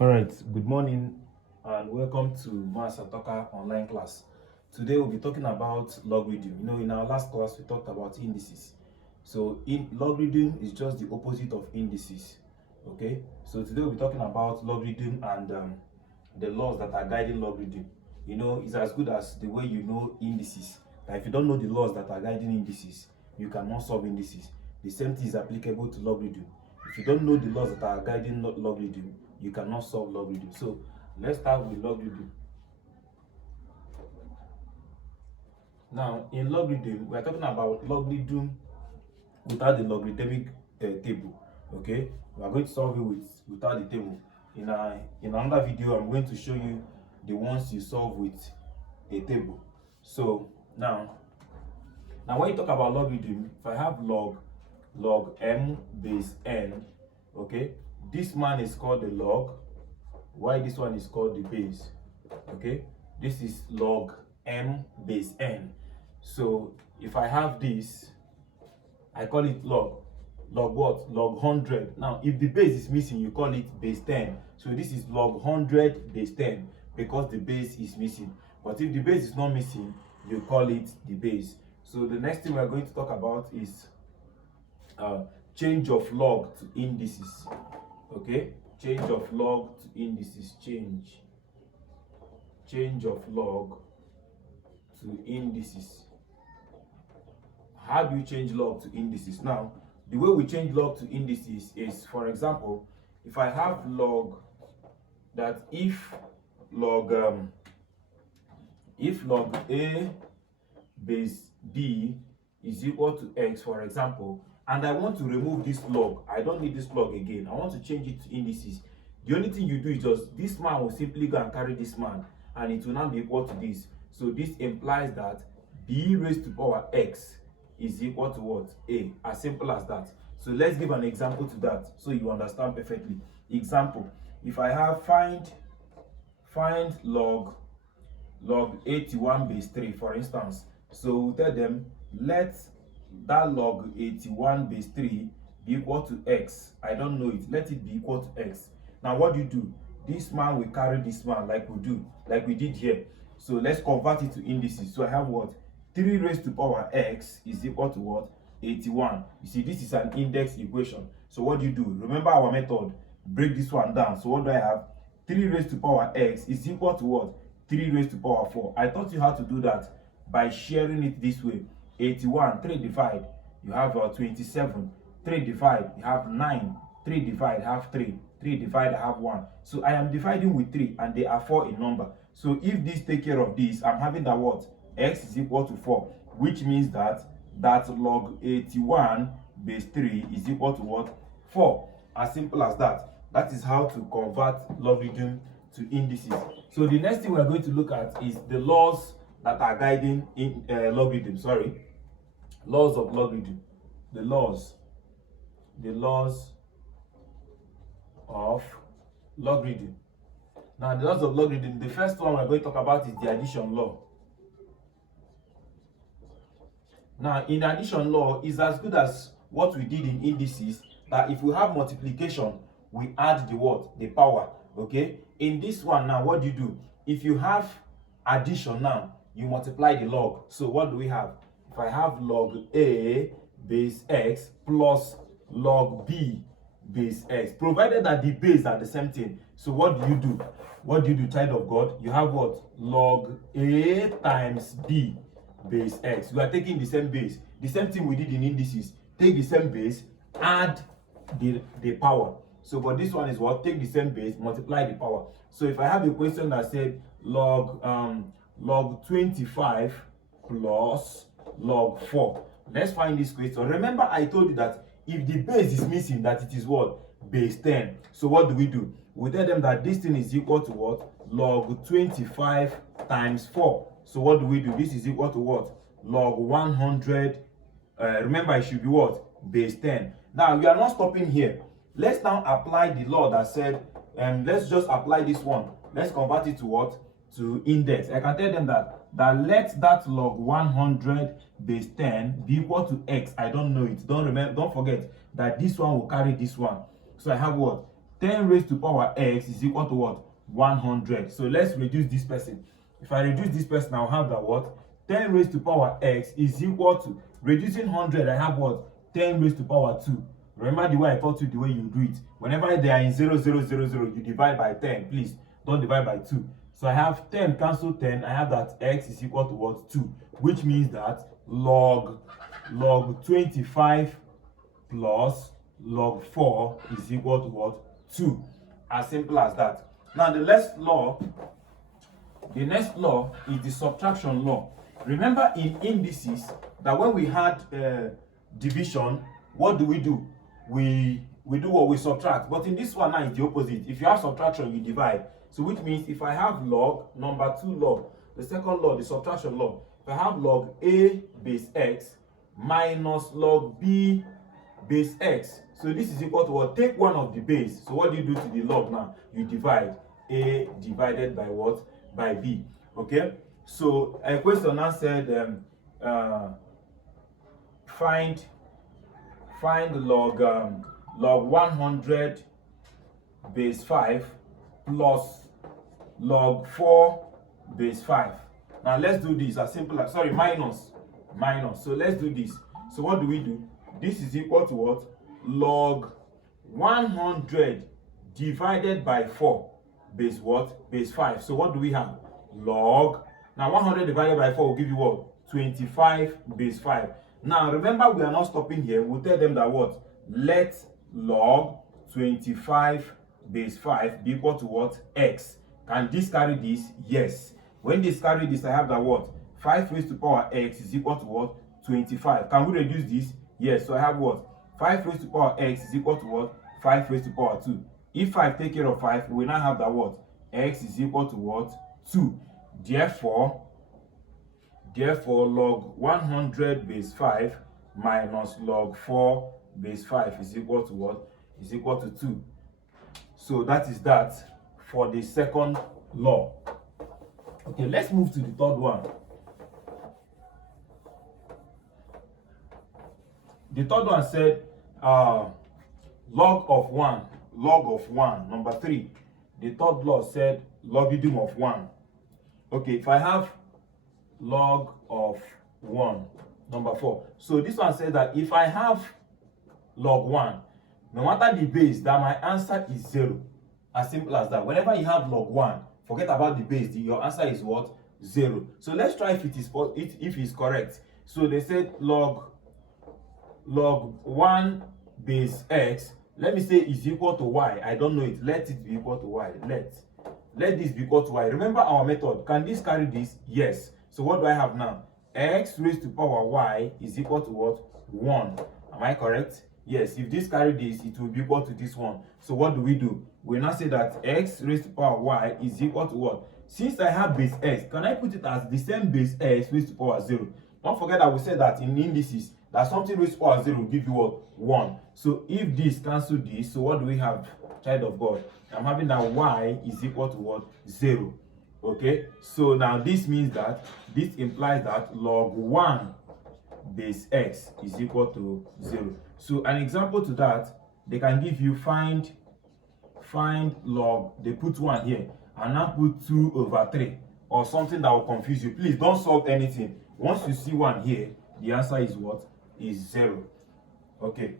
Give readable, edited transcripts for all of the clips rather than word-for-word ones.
All right, good morning and welcome to Maths Atoka online class. Today we'll be talking about logarithm. In our last class we talked about indices. So in logarithm is just the opposite of indices. Okay, so today we'll be talking about logarithm and the laws that are guiding logarithm. It's as good as the way you know indices. Like if you don't know the laws that are guiding indices, you cannot solve indices. The same thing is applicable to logarithm. If you don't know the laws that are guiding logarithm, you cannot solve logarithm. So let's start with logarithm. Now in logarithm, we are talking about logarithm without the logarithmic table. Okay, we are going to solve it without the table. In another video, I'm going to show you the ones you solve with a table. So now when you talk about logarithm, if I have log m base n, okay, this man is called the log, while this one is called the base. Okay, this is log m base n. So if I have this, I call it log what? Log 100. Now if the base is missing, you call it base 10. So this is log 100 base 10 because the base is missing. But if the base is not missing, you call it the base. So the next thing we're going to talk about is change of log to indices. Okay, change of log to indices. Change of log to indices. How do you change log to indices? Now the way we change log to indices is, for example, if I have log that if log a base d is equal to x, for example, and I want to remove this log, I don't need this log again, I want to change it to indices. The only thing you do is just this man will simply go and carry this man and it will now be equal to this. So this implies that b raised to power x is equal to what? A. As simple as that. So let's give an example to that so you understand perfectly. Example, if I have find log 81 base 3, for instance. So we'll tell them let that log 81 base 3 be equal to x. I don't know it. Let it be equal to x. Now what do? This man will carry this man like we did here. So let's convert it to indices. So I have what? 3 raised to power x is equal to what? 81. You see, this is an index equation. So what do? Remember our method. Break this one down. So what do I have? 3 raised to power x is equal to what? 3 raised to power 4. I taught you how to do that by sharing it this way. 81, 3 divide, you have 27. 3 divide, you have 9. 3 divide, you have 3. 3 divide, I have 1. So I am dividing with 3 and they are 4 in number. So if this take care of this, I'm having that what? X is equal to 4, which means that log 81 base 3 is equal to what? 4. As simple as that. That is how to convert logarithm to indices. So the next thing we're going to look at is the laws that are guiding in logarithm. Laws of logarithm. The laws of logarithm. Now the laws of logarithm, the first one we're going to talk about is the addition law. Now in addition law is as good as what we did in indices, that if we have multiplication, we add the what? The power. Okay, in this one now, what do? If you have addition now, you multiply the log. So what do we have? If I have log a base x plus log b base x, provided that the base are the same thing. So what do? What do, child of God? You have what? Log a times b base x. We are taking the same base. The same thing we did in indices. Take the same base, add the power. So but this one is what? Take the same base, multiply the power. So if I have a question that said log 25 plus log 4, let's find this question. Remember I told you that if the base is missing, that it is what? Base 10. So what do? We tell them that this thing is equal to what? Log 25 times 4. So what do? This is equal to what? Log 100. Remember it should be what? Base 10. Now we are not stopping here. Let's now apply the law that said, let's just apply this one. Let's convert it to what? To index. I can tell them that let that log 100 base 10 be equal to x. I don't know it. Don't forget that this one will carry this one. So I have what? 10 raised to power x is equal to what? 100. So let's reduce this person. If I reduce this person, I'll have that what? 10 raised to power x is equal to, reducing 100, I have what? 10 raised to power 2. Remember the way I taught you the way you do it. Whenever they are in 0, 0, 0, 0, you divide by 10. Please don't divide by 2. So I have 10 cancel 10. I have that x is equal to what? 2. Which means that log 25 plus log 4 is equal to what? 2. As simple as that. Now the next law is the subtraction law. Remember in indices that when we had division, what do? We do what? We subtract. But in this one now it's the opposite. If you have subtraction, you divide. So which means if I have log, number 2 log, the second law, the subtraction law, if I have log a base x minus log b base x, so this is equal to what? Take one of the base. So what do you do to the log now? You divide. A divided by what? By b. Okay? So a question now said find log 100 base 5 plus log 4 base 5. Now let's do this as simple as, sorry, minus. So let's do this. So what do? This is equal to what? Log 100 divided by 4 base what? Base 5. So what do we have? Log. Now 100 divided by 4 will give you what? 25 base 5. Now remember, we are not stopping here. We'll tell them that what? Let log 25 base 5 be equal to what? X. Can this carry this? Yes. When this carry this, I have that what? 5 raised to power x is equal to what? 25. Can we reduce this? Yes. So I have what? 5 raised to power x is equal to what? 5 raised to power 2. If 5 take care of 5, we now have that what? X is equal to what? 2. Therefore, log 100 base 5 minus log 4 base 5 is equal to what? Is equal to 2. So that is that for the second law. Okay, let's move to the third one. The third one said log of 1, number 3. The third law said logarithm of 1. Okay, if I have log of 1, number 4. So this one says that if I have log 1, no matter the base, that my answer is 0. As simple as that. Whenever you have log 1, forget about the base. Your answer is what? 0. So let's try if it's correct. So they said log 1 base x, let me say, is equal to y. I don't know it. Let it be equal to y. Let this be equal to y. Remember our method. Can this carry this? Yes. So what do I have now? X raised to power y is equal to what? 1. Am I correct? Yes. If this carry this, it will be equal to this one. So what do? We now say that x raised to power y is equal to what? Since I have base x, can I put it as the same base x raised to power 0? Don't forget that we said that in indices, that something raised to power 0 will give you what? 1. So if this cancel this, so what do we have, child of God? I'm having that y is equal to what? 0. Okay, so now this means that this implies that log 1 base x is equal to 0. So an example to that, they can give you find log, they put 1 here and now put 2 over 3 or something that will confuse you. Please don't solve anything. Once you see 1 here, the answer is what? Is 0. Okay,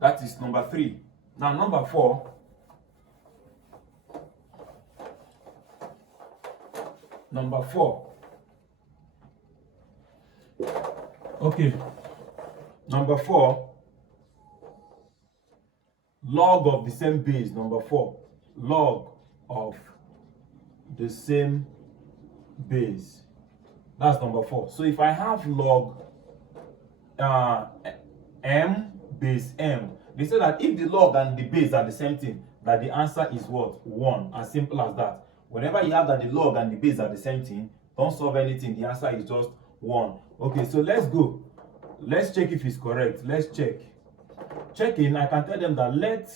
that is number 3. Now number 4. Number 4. Okay. Number 4. Log of the same base. Number 4. Log of the same base. That's number 4. So if I have log m base m, they say that if the log and the base are the same thing, that the answer is what? 1. As simple as that. Whenever you have that the log and the base are the same thing, don't solve anything. The answer is just 1. Okay, so let's go. Let's check if it's correct. Let's check. Checking, I can tell them that let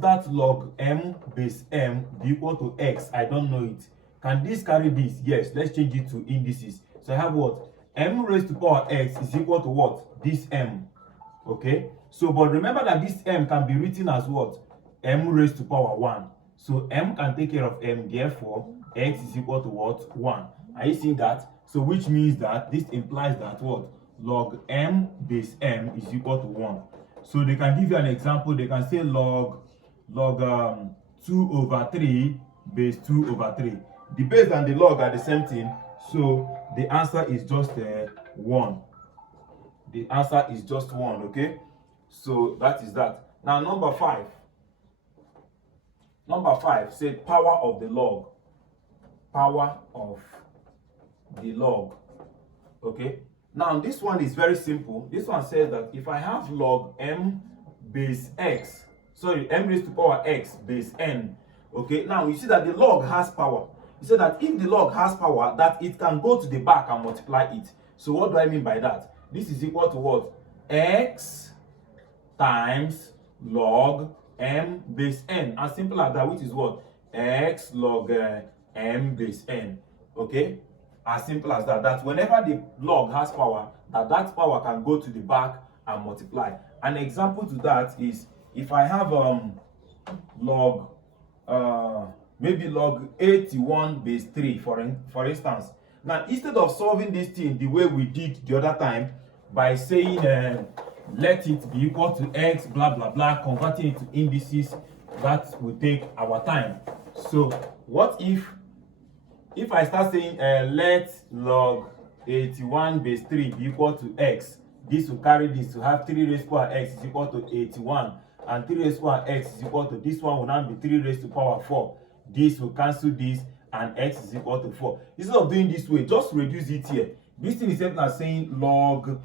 that log m base m be equal to x. I don't know it. Can this carry this? Yes. Let's change it to indices. So I have what? M raised to power x is equal to what? This m. Okay, so but remember that this m can be written as what? M raised to power 1. So m can take care of m, therefore x is equal to what? 1. Are you seeing that? So which means that this implies that what? Log m base m is equal to 1. So they can give you an example. They can say log 2 over 3 base 2 over 3. The base and the log are the same thing, so the answer is just 1. The answer is just 1. Okay, so that is that. Now number 5. Number 5 said power of the log. Power of the log. Okay, now this one is very simple. This one says that if I have log m base x, sorry, m raised to power x base n. Okay, now you see that the log has power. You say that if the log has power, that it can go to the back and multiply it. So what do I mean by that? This is equal to what? X times log m base n. As simple as that, which is what? X log m base n. Okay, as simple as that. That whenever the log has power, that power can go to the back and multiply. An example to that is if I have log maybe log 81 base 3 for instance. Now instead of solving this thing the way we did the other time by saying let it be equal to x blah blah blah, converting it to indices, that will take our time. So what if I start saying let log 81 base 3 be equal to x, this will carry this to have 3 raised to power x is equal to 81, and 3 raised to power x is equal to, this one will now be 3 raised to power 4. This will cancel this and x is equal to 4. Instead of doing this way, just reduce it here. This thing is saying log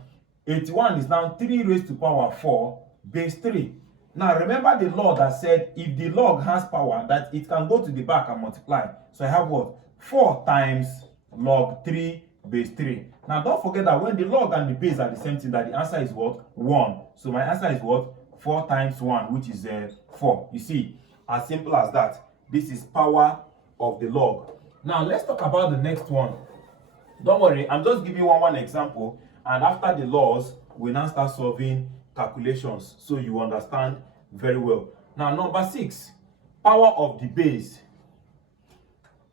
81 is now 3 raised to power 4 base 3. Now remember the law that said if the log has power, that it can go to the back and multiply. So I have what? 4 times log 3 base 3. Now don't forget that when the log and the base are the same thing, that the answer is what? 1. So my answer is what? 4 times 1, which is 4. You see, as simple as that. This is power of the log. Now let's talk about the next one. Don't worry, I'm just giving you one example, and after the laws we now start solving calculations so you understand very well. Now number 6, power of the base.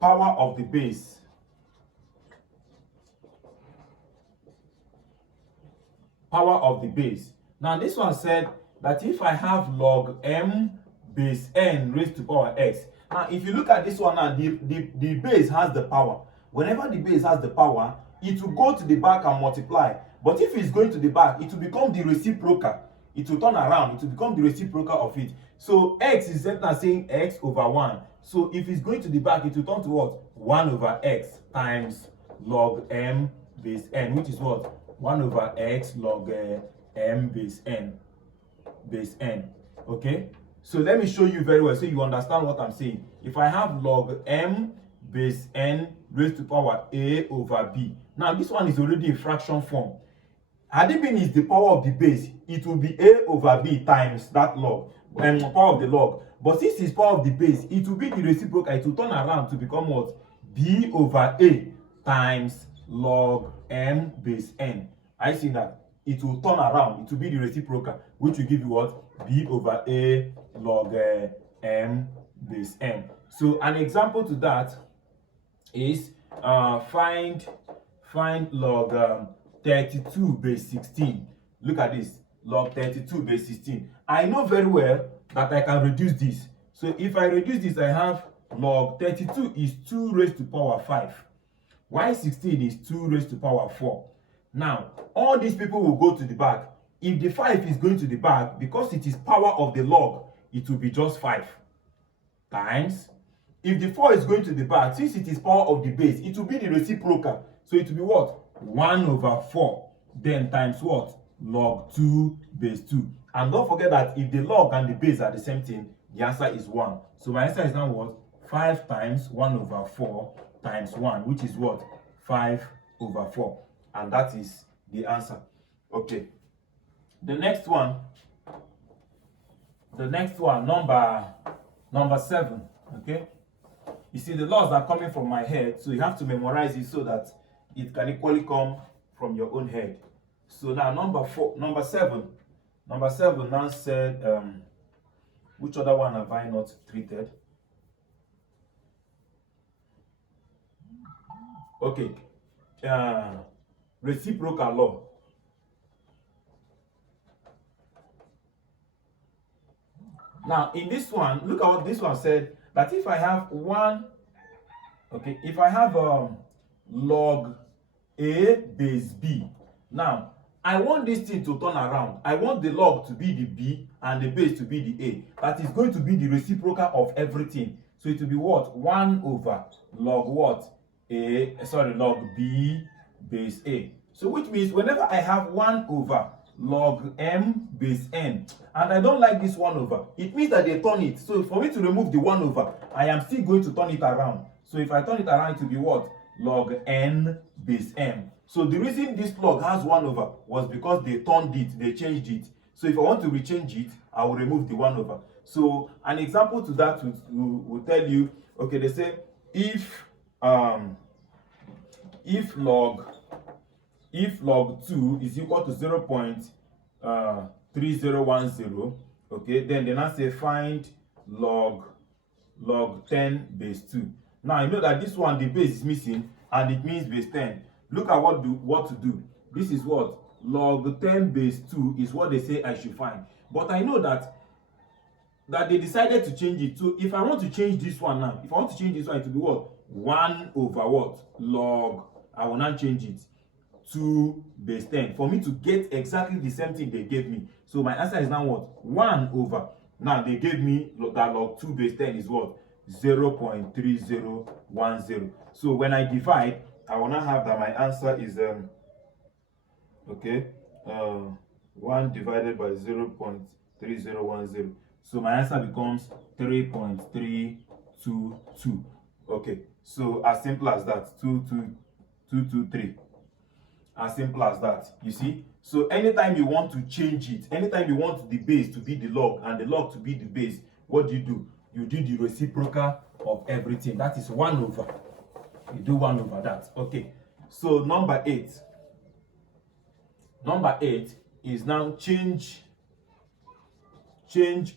Power of the base. Power of the base. Now this one said that if I have log m base n raised to power x. Now if you look at this one now, the base has the power. Whenever the base has the power, it will go to the back and multiply. But if it's going to the back, it will become the reciprocal. It will turn around, it will become the reciprocal of it. So x is saying x over 1. So if it's going to the back, it will turn to what? 1 over x times log m base n, which is what? 1 over x log m base n. Base n. Okay? So let me show you very well so you understand what I'm saying. If I have log m base n raised to power a over b. Now this one is already in fraction form. Had it been is the power of the base, it will be a over b times that log, and power of the log. But since it's power of the base, it will be the reciprocal. It will turn around to become what? B over a times log m base n. I see that. It will turn around. It will be the reciprocal, which will give you what? B over a log m base n. So an example to that is find log 32 base 16. Look at this, log 32 base 16. I know very well that I can reduce this. So if I reduce this, I have log 32 is 2 raised to power 5. While 16 is 2 raised to power 4. Now, all these people will go to the back. If the 5 is going to the back, because it is power of the log, it will be just 5 times. If the 4 is going to the back, since it is power of the base, it will be the reciprocal. So it will be what? 1 over 4. Then times what? Log 2 base 2. And don't forget that if the log and the base are the same thing, the answer is 1. So my answer is now what? 5 times 1 over 4 times 1, which is what? 5 over 4. And that is the answer. Okay. The next one, number 7. Okay. You see, the laws are coming from my head, so you have to memorize it so that it can equally come from your own head. So now number 7 Number 7 now said, which other one have I not treated? Okay, reciprocal law. Now, in this one, look at what this one said, that if I have one, okay, if I have log A base B, now, I want this thing to turn around. I want the log to be the B and the base to be the A. That is going to be the reciprocal of everything. So it will be what? 1 over log what? Log B base A. So which means whenever I have 1 over log M base N, and I don't like this 1 over, it means that they turn it. So for me to remove the 1 over, I am still going to turn it around. So if I turn it around, it will be what? Log N base M. So the reason this log has 1 over was because they turned it, they changed it. So if I want to rechange it, I will remove the 1 over. So an example to that will tell you, okay, they say if log 2 is equal to 0.3010, okay, then they now say find log 10 base 2. Now you know that this one, the base is missing and it means base 10. Look at what to do. This is what? Log 10 base 2 is what they say I should find. But I know that they decided to change it. So if I want to change this one now, if I want to change this one, it will be what? 1 over what? Log. I will now change it. 2 base 10. For me to get exactly the same thing they gave me. So my answer is now what? 1 over. Now they gave me that log 2 base 10 is what? 0.3010. So when I divide, I will now have that my answer is 1 divided by 0.3010. So my answer becomes 3.322. Okay, so as simple as that. 223. As simple as that. You see? So anytime you want to change it, anytime you want the base to be the log and the log to be the base, what do? You do the reciprocal of everything. That is 1 over. You do 1 over that. Okay. So number 8. Number 8 is now change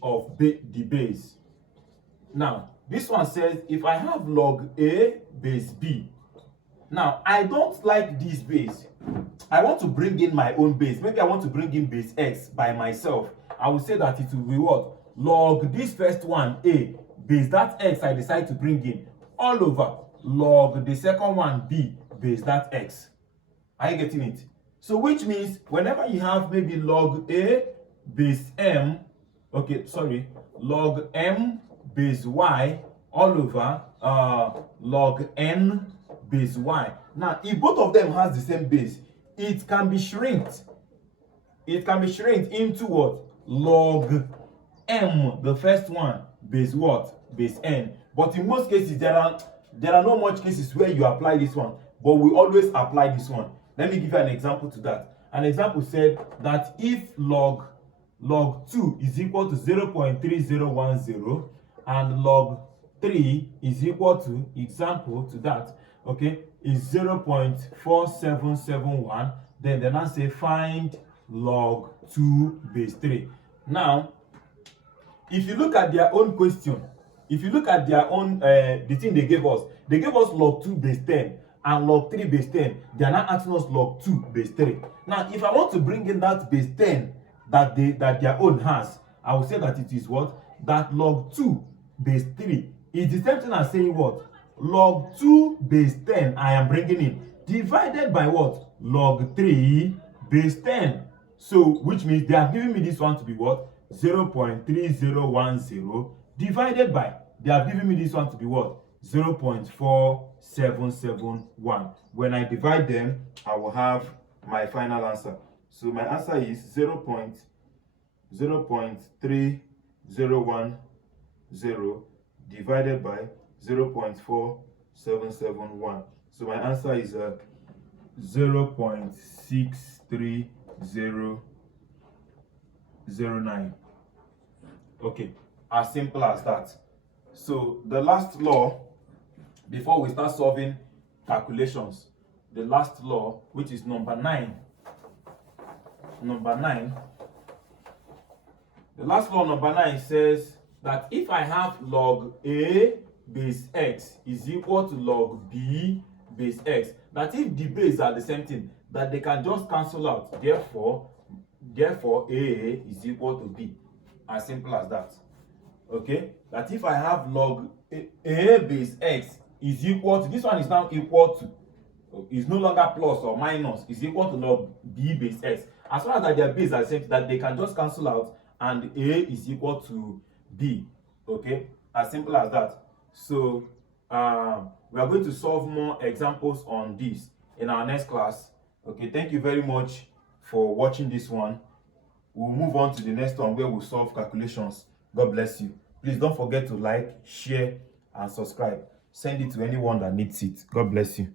of the base. Now, this one says if I have log A base B. Now, I don't like this base. I want to bring in my own base. Maybe I want to bring in base X by myself. I will say that it will be what? Log this first one, A, base that X I decide to bring in, all over log the second one, B, base that X. Are you getting it? So which means whenever you have maybe log A base M, log M base Y, all over log N base Y. Now, if both of them has the same base, it can be shrinked. It can be shrinked into what? Log M, the first one, base what? Base N. But in most cases, there are not much cases where you apply this one, but we always apply this one. Let me give you an example to that. An example said that if log 2 is equal to 0.3010 and log 3 is equal to, example to that, okay, is 0.4771, then they now say find log 2 base 3. Now, if you look at their own question, if you look at their own, the thing they gave us log 2 base 10 and log 3 base 10. They are now asking us log 2 base 3. Now, if I want to bring in that base 10 that their own has, I will say that it is what? That log 2 base 3 is the same thing as saying what? Log 2 base 10 I am bringing in divided by what? Log 3 base 10. So, which means they are giving me this one to be what? 0.3010 divided by, they are giving me this one to be what? 0.4771. When I divide them, I will have my final answer. So my answer is 0.3010 divided by 0.4771. So my answer is 0.63009. Okay, as simple as that. So the last law, before we start solving calculations, the last law, which is number 9. Number 9 The last law, number 9, says that if I have log A base x is equal to log B base x, that if the base are the same thing, that they can just cancel out. Therefore A is equal to B. As simple as that. Okay? That if I have log A base x is equal to, this one is now equal to, is no longer plus or minus, is equal to log B base x. As long as their base are the same, that they can just cancel out and A is equal to B. Okay? As simple as that. So we are going to solve more examples on this in our next class. Okay, thank you very much for watching this one. We'll move on to the next one where we'll solve calculations. God bless you. Please don't forget to like, share, and subscribe. Send it to anyone that needs it. God bless you.